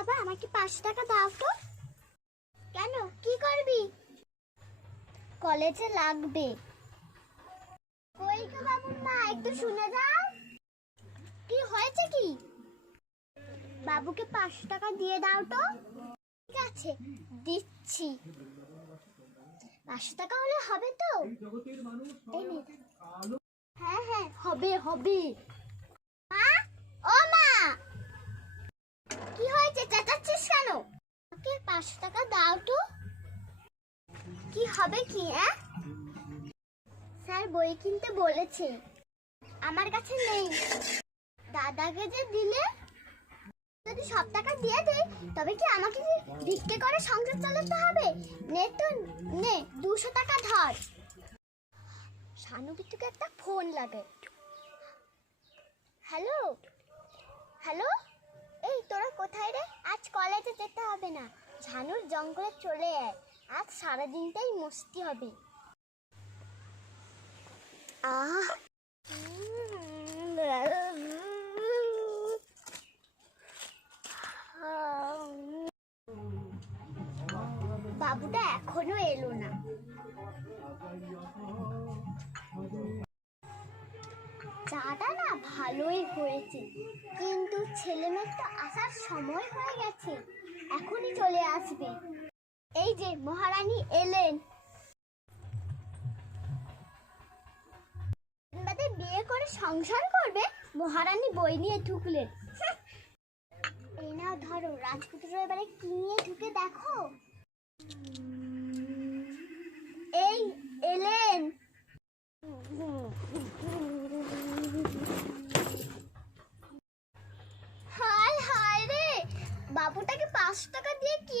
বাবা আমাকে 5 টাকা দাও তো। কেন, কি করবি? কলেজে লাগবে। কই গো বাবুর মা, একটু শুনে যাও। কি হয়েছে কি? বাবুকে 5 টাকা দিয়ে দাও তো। ঠিক আছে, দিচ্ছি। 5 টাকা হলে হবে তো? এই নে। হ্যাঁ হ্যাঁ, হবে হবে। মা, ও মা, কি হয়েছে, চেঁচাচ্ছিস কেন? আমাকে 5 টাকা দাও তো। কি হবে কি? স্যার বই কিনতে বলেছে, আমার কাছে নেই। দাদাকে যে দিলে, যদি সব টাকা দিয়ে দেয় তবে কি আমাকে ভিক্ষে করে সংসার চালাতে হবে? নে তো, নে 200 টাকা ধর। শানু বিট্টুকে একটা ফোন লাগে। হ্যালো হ্যালো, এই তোরা কোথায় রে? আজ কলেজে যেতে হবে না, ঝানুর জঙ্গলে চলে আয়, আজ সারাদিনটাই মস্তি হবে। বাবুটা এখনো এলো না। চাটা না ভালোই হয়েছে, কিন্তু ছেলেমেয়ের তো আসার সময় হয়ে গেছে, এখনই চলে আসবে। এই যে মহারানী এলেন। বিয়ে করে সংসার করবে, মহারানী বই নিয়ে ঢুকলেন। এই নাও ধরো, রাজপুত্র এবারে কি নিয়ে ঢুকে দেখো। এই এলেন। হায় হায় রে, বাবুটাকে 5 টাকা দিয়ে কি